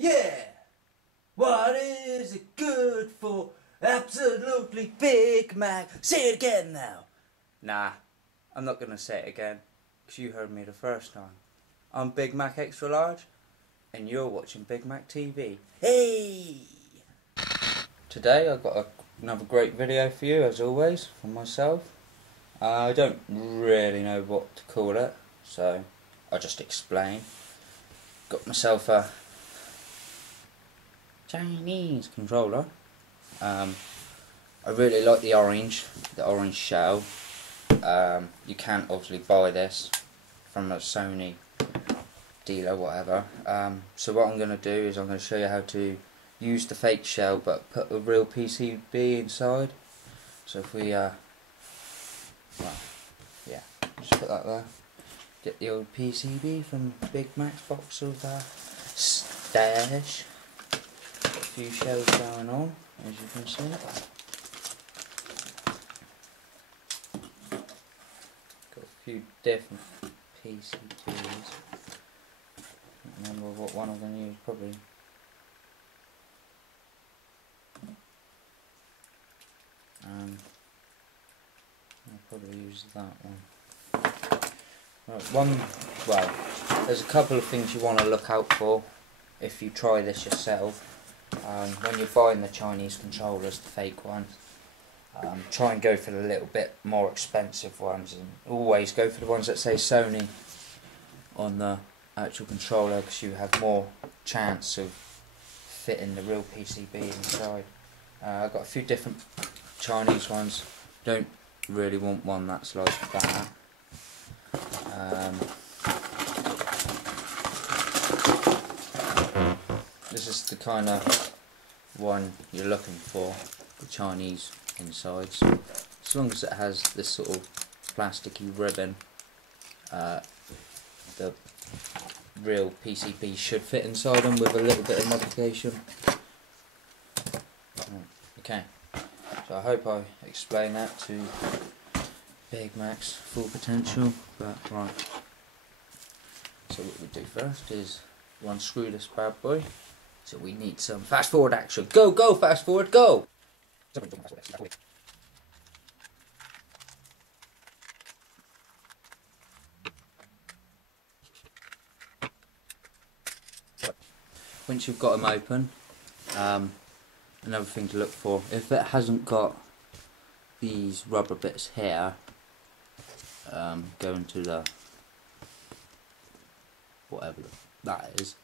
Yeah! What is it good for? Absolutely Big Mac. Say it again now. Nah, I'm not going to say it again, because you heard me the first time. I'm Big Mac Extra Large, and you're watching BIGmac TV. Hey! Today I've got another great video for you, as always, from myself. I don't really know what to call it, so I'll just explain. Got myself a Chinese controller. I really like the orange shell. You can't obviously buy this from a Sony dealer, whatever. So what I'm going to do is I'm going to show you how to use the fake shell but put a real PCB inside. So if we, well, yeah, just put that there. Get the old PCB from BIGmac's box of stash. Got a few shells going on, as you can see. Got a few different PCBs. Can't remember what one I'm going to use, probably. I'll probably use that one. Right, well, there's a couple of things you want to look out for if you try this yourself. When you're buying the Chinese controllers, the fake ones, try and go for the little bit more expensive ones, and always go for the ones that say Sony on the actual controller, because you have more chance of fitting the real PCB inside. I've got a few different Chinese ones. Don't really want one that's like that. This is the kind of one you're looking for, the Chinese insides. As long as it has this sort of plasticky ribbon, the real PCB should fit inside them with a little bit of modification. Okay, so I hope I explained that to BIGmac's full potential, but right. So what we do first is we unscrew this bad boy. So we need some fast forward action. Go, go, fast forward, go! Once you've got them open, another thing to look for, if it hasn't got these rubber bits here, going to the whatever that is,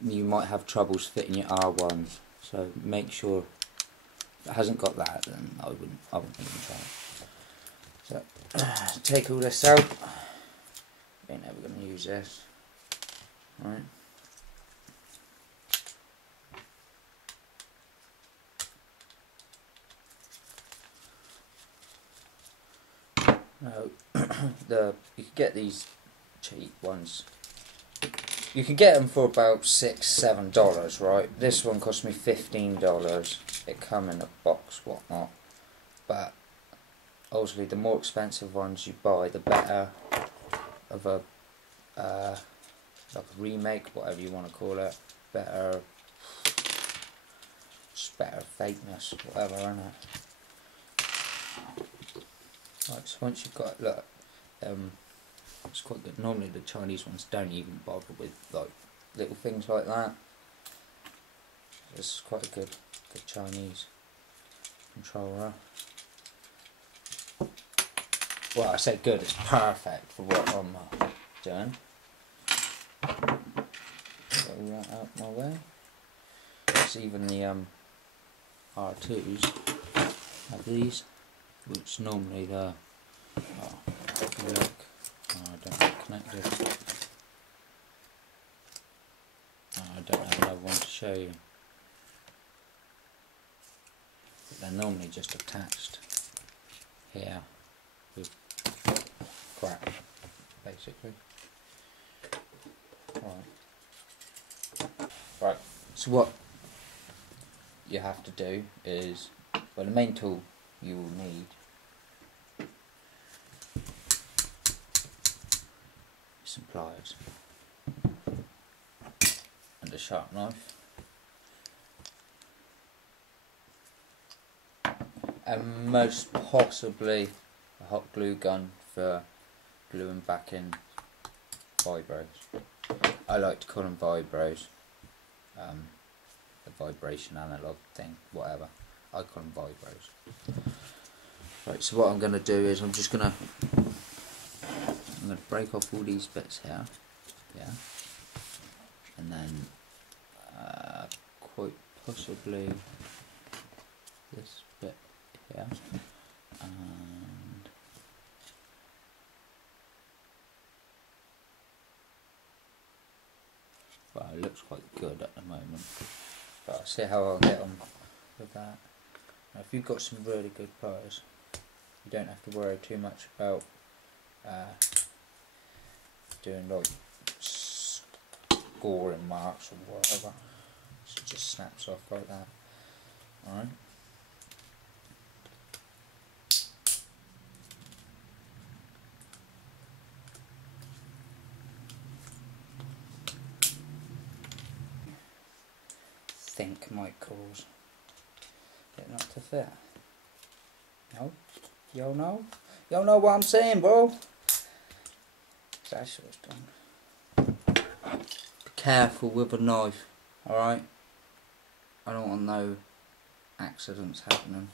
you might have troubles fitting your R1s. So make sure if it hasn't got that, then I wouldn't even try it. So take all this out. We ain't never going to use this. Right. No, you can get these cheap ones. You can get them for about $6–7, right? This one cost me $15. It come in a box, whatnot. But obviously, the more expensive ones you buy, the better of a like a remake, whatever you want to call it. Better, just better fakeness, whatever, isn't it? Right, so once you've got, look, it's quite good. Normally the Chinese ones don't even bother with like little things like that. This is quite a good Chinese controller. Well, I say good, it's perfect for what I'm doing. Get all that out my way. It's even the R2s have these, which normally the look. Oh, I don't have it connected. Oh, I don't have another one to show you. But they're normally just attached here with crap, basically. Right. So what you have to do is, well, the main tool you will need some pliers, and a sharp knife. And most possibly a hot glue gun for gluing back in vibros. I like to call them vibros. The vibration analog thing, whatever. I call them vibros. Right, so what I'm going to do is I'm going to break off all these bits here, yeah, and then quite possibly this bit here, and well, it looks quite good at the moment, but I'll see how I'll get on with that. Now, if you've got some really good pliers, you don't have to worry too much about doing like scoring marks or whatever. So it just snaps off like that. Alright. Think might cause it not to fit. No? Y'all know? Y'all know what I'm saying, bro? That's what it's done. Be careful with a knife, alright? I don't want no accidents happening.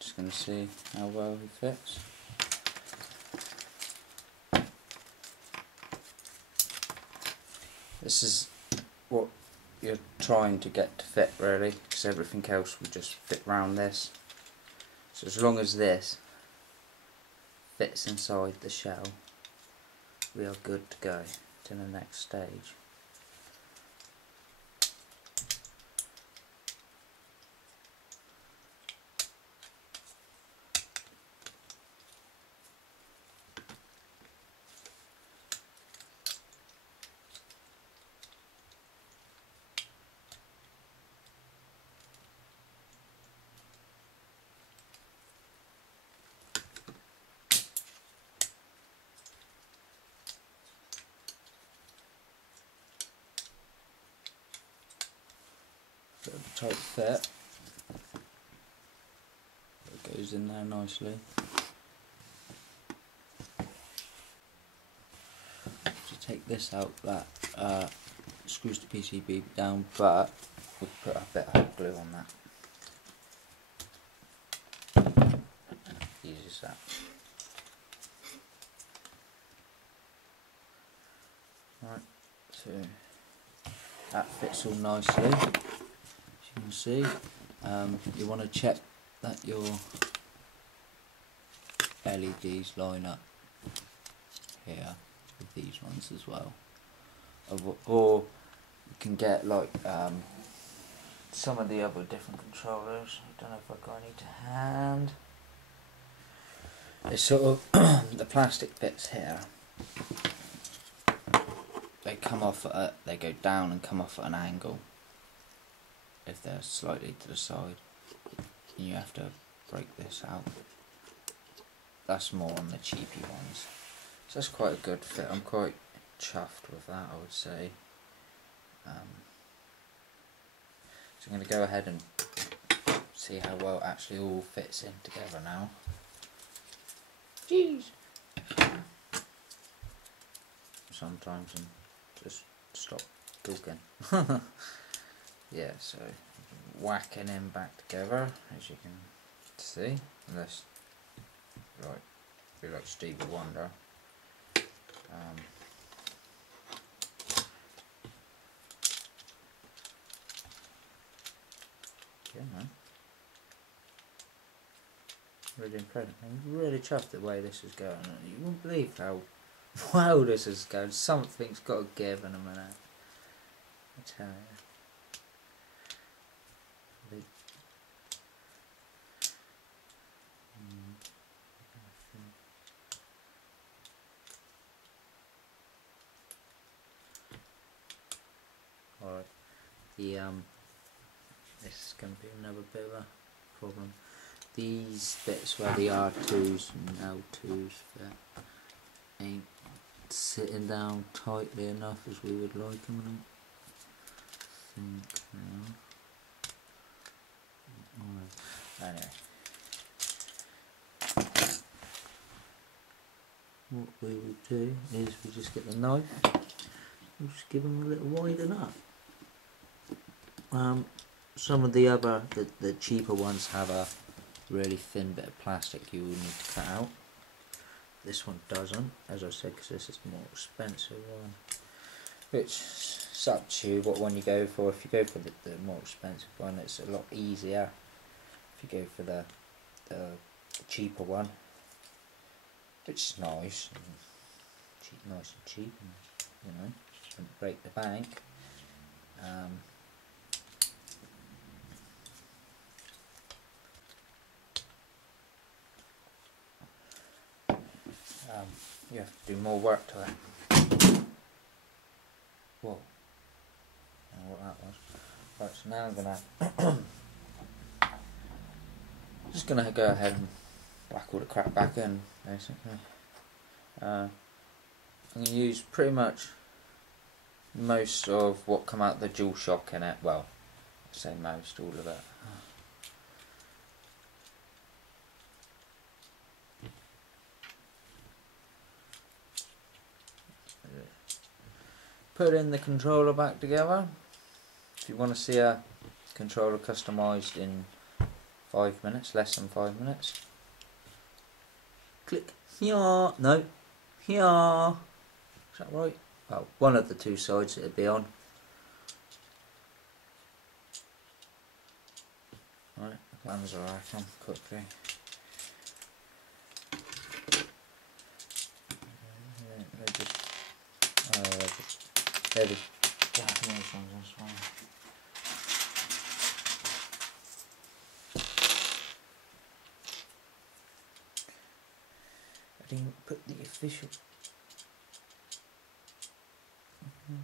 Just going to see how well he fits. This is what you're trying to get to fit, really, because everything else will just fit round this. So as long as this fits inside the shell, we are good to go to the next stage. Bit of a tight fit. It goes in there nicely. To take this out, that screws the PCB down, but we'll put a bit of hot glue on that. Easy as that. Right, so that fits all nicely. You can see, you want to check that your LEDs line up here with these ones as well, or you can get like some of the other different controllers. I don't know if I've got any to hand. It's sort of the plastic bits here. They come off they go down and come off at an angle. If they're slightly to the side, you have to break this out. That's more on the cheapy ones. So that's quite a good fit. I'm quite chuffed with that, I would say. So I'm going to go ahead and see how well it actually all fits in together now. Jeez. Sometimes I'm just stop talking. Yeah, so whacking him back together, as you can see. Unless, right, be like Stevie Wonder. Yeah, man. Really impressed. I'm really chuffed the way this is going. You wouldn't believe how well this is going. Something's got to give in a minute. I tell you. Alright. This is going to be another bit of a problem. These bits where the R2s and L2s fit ain't sitting down tightly enough as we would like them. I think now. Alright. Anyway. What we would do is we just get the knife, we'll just give them a little widen up. Some of the other, the cheaper ones have a really thin bit of plastic you will need to cut out. This one doesn't, as I said, because this is the more expensive one. Which is up to you what one you go for. If you go for the more expensive one, it's a lot easier. If you go for the cheaper one, which is nice and cheap, and, you know, doesn't break the bank. You have to do more work to it. Whoa. I don't know what that was. Right, so now I'm gonna just gonna go ahead and whack all the crap back in, basically. I'm gonna use pretty much most of what come out the DualShock in it. Well, I say most, all of it. Put in the controller back together. If you want to see a controller customised in 5 minutes, less than 5 minutes, click here. No, here. Is that right? Well, one of the two sides it'll be on. Right, the plans are out quickly. They're just Japanese ones, that's why. I didn't put the official.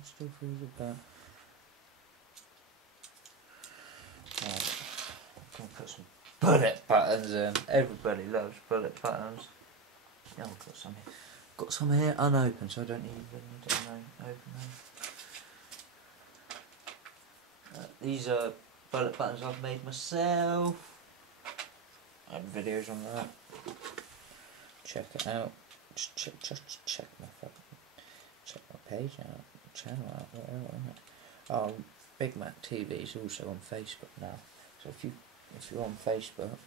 Still feels a bit. Right. I'm gonna put some bullet buttons in. Everybody loves bullet buttons. Yeah, I've got some here. Got some here unopened, so I don't even need to open them. These are bullet buttons I've made myself. I have videos on that. Check it out. Just check my page out, channel out, whatever. Oh, BIGmac TV is also on Facebook now. So if you're on Facebook,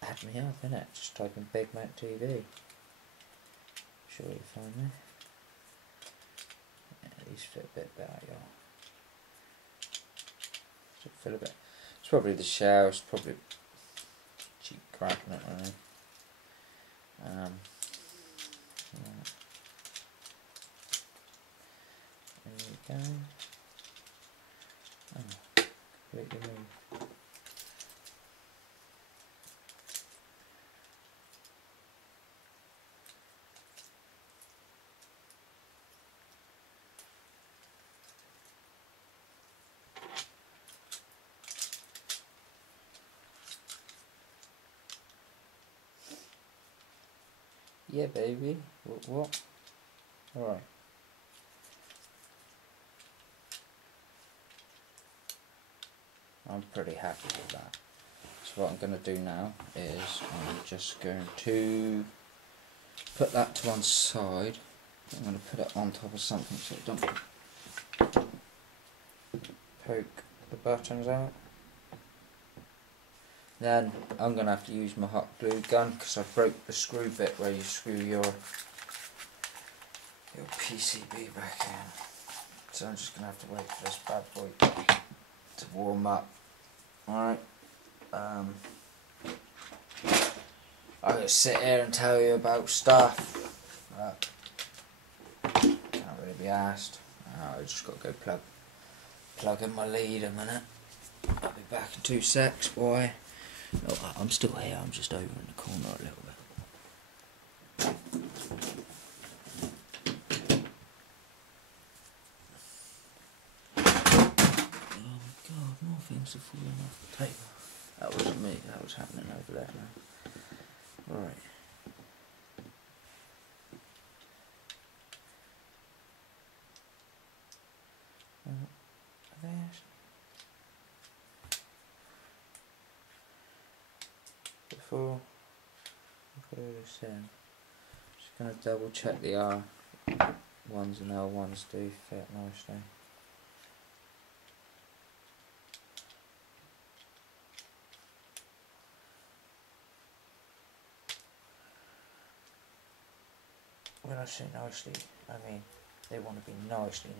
add me up, innit? Just type in BIGmac TV. Sure you'll find me. Yeah, these fit a bit better, y'all. So feel a bit. It's probably the shower. It's probably cheap crap, not really. Yeah. There you go. Oh, completely moved. Yeah, baby. What? Alright. I'm pretty happy with that. So what I'm going to do now is I'm just going to put that to one side. I'm going to put it on top of something so it don't poke the buttons out. Then I'm going to have to use my hot glue gun because I broke the screw bit where you screw your PCB back in. So I'm just going to have to wait for this bad boy to warm up. Alright. I'm going to sit here and tell you about stuff, but can't really be asked. I just got to go plug in my lead a minute. I'll be back in 2 secs, boy. Oh, I'm still here, I'm just over in the corner a little bit. things are falling off the table. That wasn't me, that was happening over there now. Right. Are they actually? Before I put all this in, just going to double check the R1s and L1s do fit nicely. When I say nicely, I mean they want to be nicely.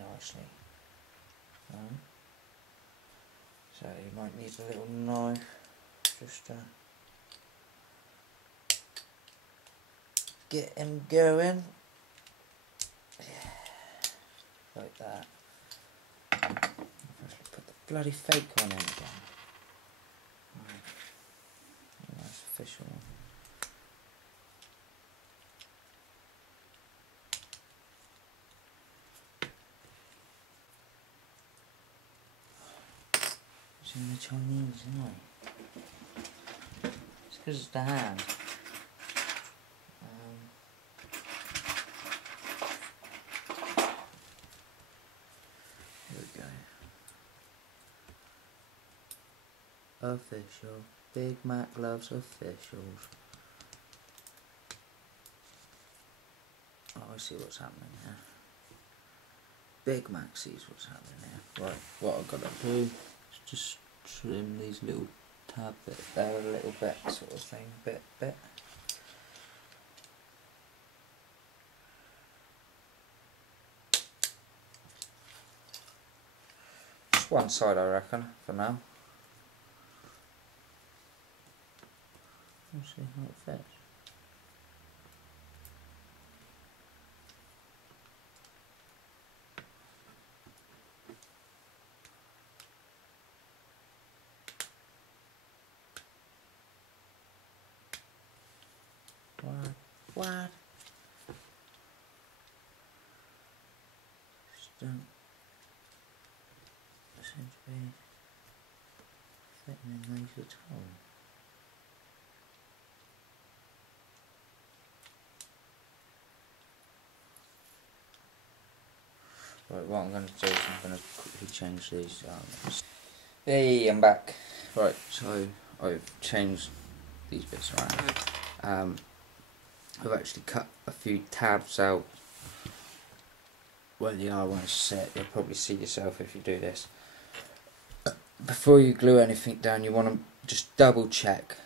So you might need a little knife just to get him going. Like that. Put the bloody fake one in again. Right. Nice official one. It's in the Chinese, isn't it? It's because it's the hand. Here we go. Official. BIGmac loves officials. Oh, I see what's happening here. BIGmac sees what's happening here. Right, what I've got to do is just trim these little tab bits there a little bit, sort of thing, bit. Just one side, I reckon, for now. Let's see how it fits. What? Just don't seem to be fitting in these at all. Right, what I'm going to do is I'm going to quickly change these. Hey, I'm back. Right, so I've changed these bits around. I've actually cut a few tabs out where the R1 is set. You'll probably see yourself if you do this. Before you glue anything down, you want to just double check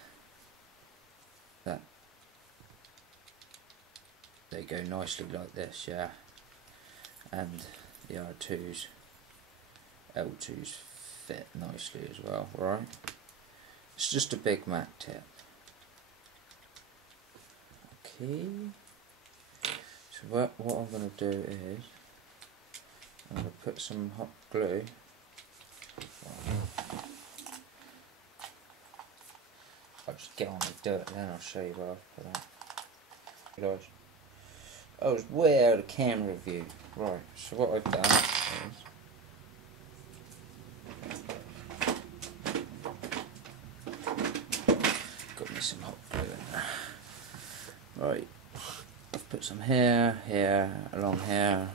that they go nicely like this, yeah. And the R2s, L2s fit nicely as well, right? It's just a BIGmac tip. Okay. So what I'm going to do is I'm going to put some hot glue. I'll just get on and do it, then I'll show you where I've put that. Guys, I was way out of camera view. Right, so what I've done is got me some hot glue in there. Right, I've put some here, along here,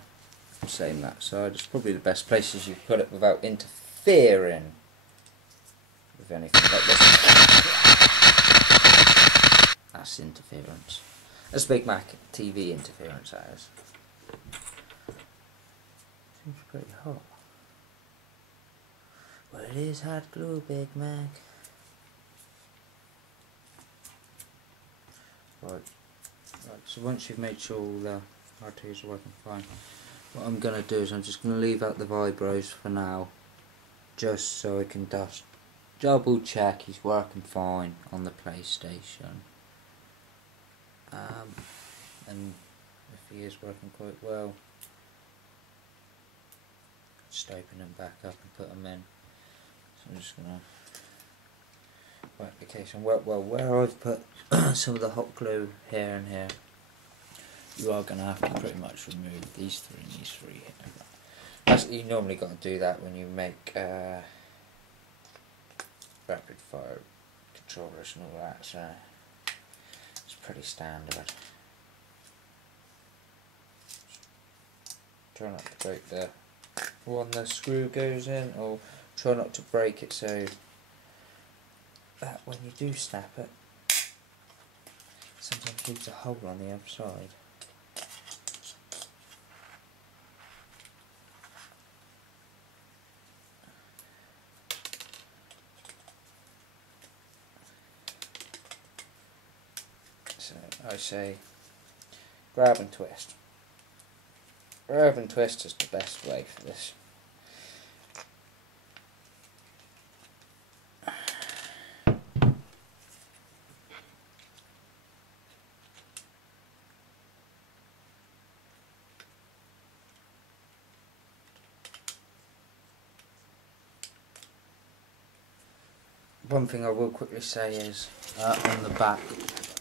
same that side. It's probably the best places you put it without interfering with anything like this. That's interference. That's BIGmac TV interference, that is. Seems pretty hot. Well, it is hot glue, BIGmac. Right, so once you've made sure all the R2s are working fine, what I'm going to do is I'm just going to leave out the vibros for now, just so I can double check he's working fine on the PlayStation. And if he is working quite well, just open them back up and put them in. So I'm just going to work the case and work well. Where I've put some of the hot glue here and here, you are going to have to pretty much remove these three and these three here. You normally got to do that when you make rapid fire controllers and all that, so it's pretty standard. Try not to break the one the screw goes in, or try not to break it so that when you do snap it, sometimes leaves a hole on the other side. So I say grab and twist. Grab and twist is the best way for this. One thing I will quickly say is on the back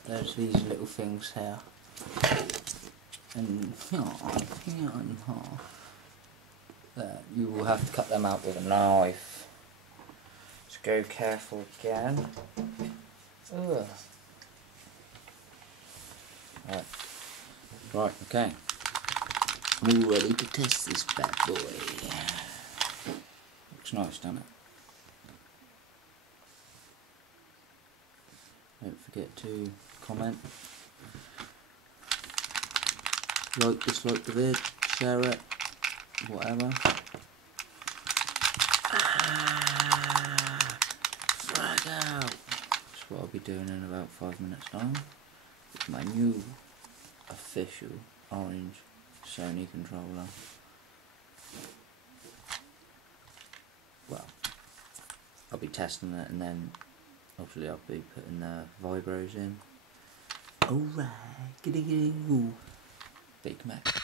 there's these little things here, and that you will have to cut them out with a knife. So go careful again. Ugh. Right, okay. I'm all ready to test this bad boy. Looks nice, doesn't it? Don't forget to comment, like, dislike the vid, share it, whatever. Frag out! That's what I'll be doing in about 5 minutes time. It's my new official orange Sony controller. Well, I'll be testing it, and then obviously I'll be putting the vibros in. Alright, giddy giddy, ooh. BIGmac.